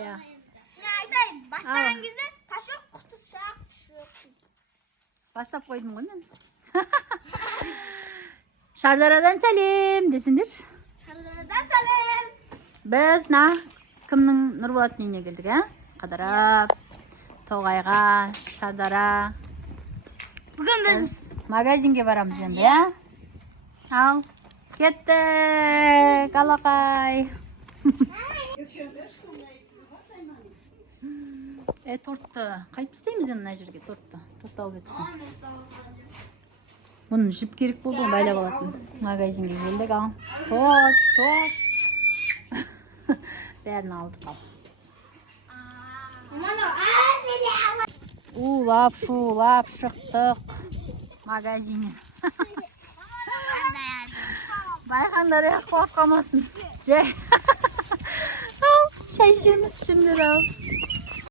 Иә. Мен айтайын, бастаған кезде кашок құтысақ түсіп. Бастап қойдым ғой мен. Шардарадан сәлем десіңдер. Шардарадан сәлем. Біз кімнің Нұрболаттың үйіне келдік, Қыдырып, Тоғайға, Шардара. Бүгін біз магазинге барамыз енді, Ал, кеттік, алақай. Тортты қайтып істейміз мына жерге, тортты алып еттік. Бұны жіп керек болды, байлап алатын. Магазинге келдік, ал. Торт, сос. Бәрін алдық, ал. Улап, шулап шықтық магазинге. Байқандар қуат қалмасын. Жай. Шай ішеміз şimdi, ал.